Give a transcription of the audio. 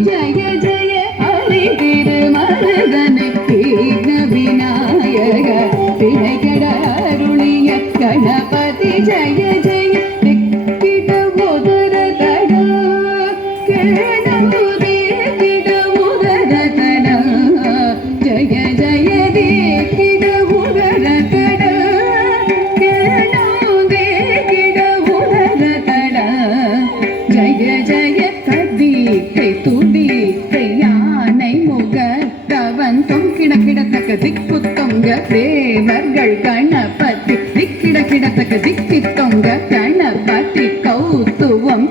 ஜய ஜய ஹரி திருமருகனை தீர்ண விநாயக திணைகட அருளிய கணபதி ஜய ஜய திக்கிட உதர தட கேணமுதே கிட உதர தட ஜய ஜய திக்கிட உதர தட கேணமுதே கிட உதர தட ஜய ஜய கதிக்கை துடிக்கை யானை முக தவன் தொங்கிட கிடத்தக்க திக்கு தொங்க தேவர்கள் கணபதி திக்கிட கிடத்தக்க திக்கி தொங்க கணபதி கௌத்துவம்